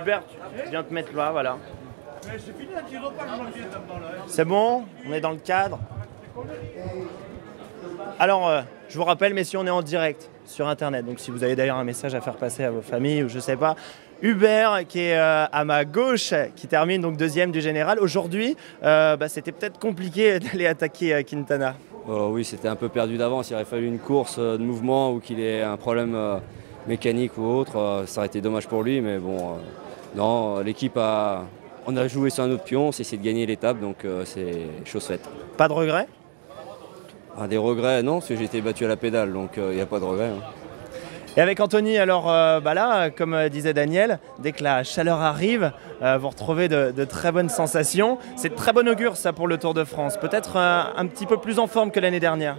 Hubert, tu viens te mettre là, voilà. C'est bon, on est dans le cadre. Alors, je vous rappelle, messieurs, on est en direct sur Internet. Donc, si vous avez d'ailleurs un message à faire passer à vos familles ou je sais pas. Hubert, qui est à ma gauche, qui termine donc deuxième du général. Aujourd'hui, c'était peut-être compliqué d'aller attaquer Quintana. Oui, c'était un peu perdu d'avance. Il aurait fallu une course de mouvement ou qu'il ait un problème mécanique ou autre. Ça aurait été dommage pour lui, mais bon, non, on a joué sur un autre pion, on s'est essayé de gagner l'étape, donc c'est chose faite. Pas de regret? Des regrets, non, parce que j'ai été battu à la pédale, donc il n'y a pas de regret. Et avec Anthony, alors là, comme disait Daniel, dès que la chaleur arrive, vous retrouvez de très bonnes sensations. C'est de très bon augure ça pour le Tour de France. Peut-être un petit peu plus en forme que l'année dernière.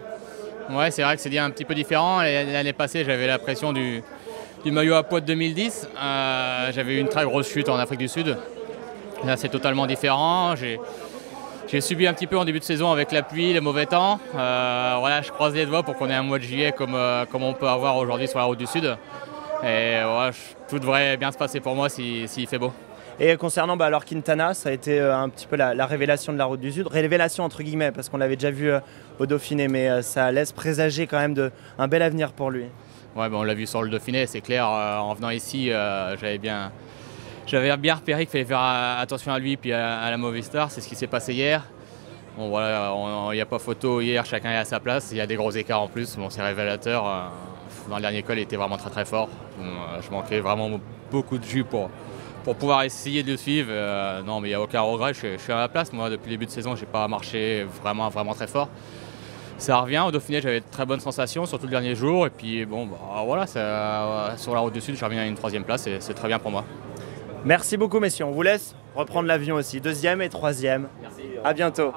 Ouais, c'est vrai que c'est un petit peu différent. L'année passée, j'avais la pression du maillot à poids de 2010. J'avais eu une très grosse chute en Afrique du Sud. Là, c'est totalement différent. J'ai subi un petit peu en début de saison avec la pluie, le mauvais temps. Voilà, je croise les doigts pour qu'on ait un mois de juillet comme on peut avoir aujourd'hui sur la route du Sud. Et voilà, tout devrait bien se passer pour moi s'il fait beau. Et concernant alors Quintana, ça a été un petit peu la révélation de la route du Sud. Révélation entre guillemets, parce qu'on l'avait déjà vu au Dauphiné, mais ça laisse présager quand même un bel avenir pour lui. Ouais, on l'a vu sur le Dauphiné, c'est clair. En venant ici, j'avais bien repéré qu'il fallait faire attention à lui et à la Movistar. C'est ce qui s'est passé hier. Bon, voilà, il n'y a pas photo hier, chacun est à sa place. Il y a des gros écarts en plus. Bon, c'est révélateur. Dans le dernier col, il était vraiment très très fort. Je manquais vraiment beaucoup de jus pour pouvoir essayer de le suivre. Non, mais il n'y a aucun regret. Je suis à ma place. Moi, depuis le début de saison, je n'ai pas marché vraiment très fort. Ça revient. Au Dauphiné, j'avais de très bonnes sensations, surtout le dernier jour. Et puis, voilà, sur la route du Sud, je reviens à une 3e place et c'est très bien pour moi. Merci beaucoup, messieurs. On vous laisse reprendre l'avion aussi. 2e et 3e. Merci. À bientôt.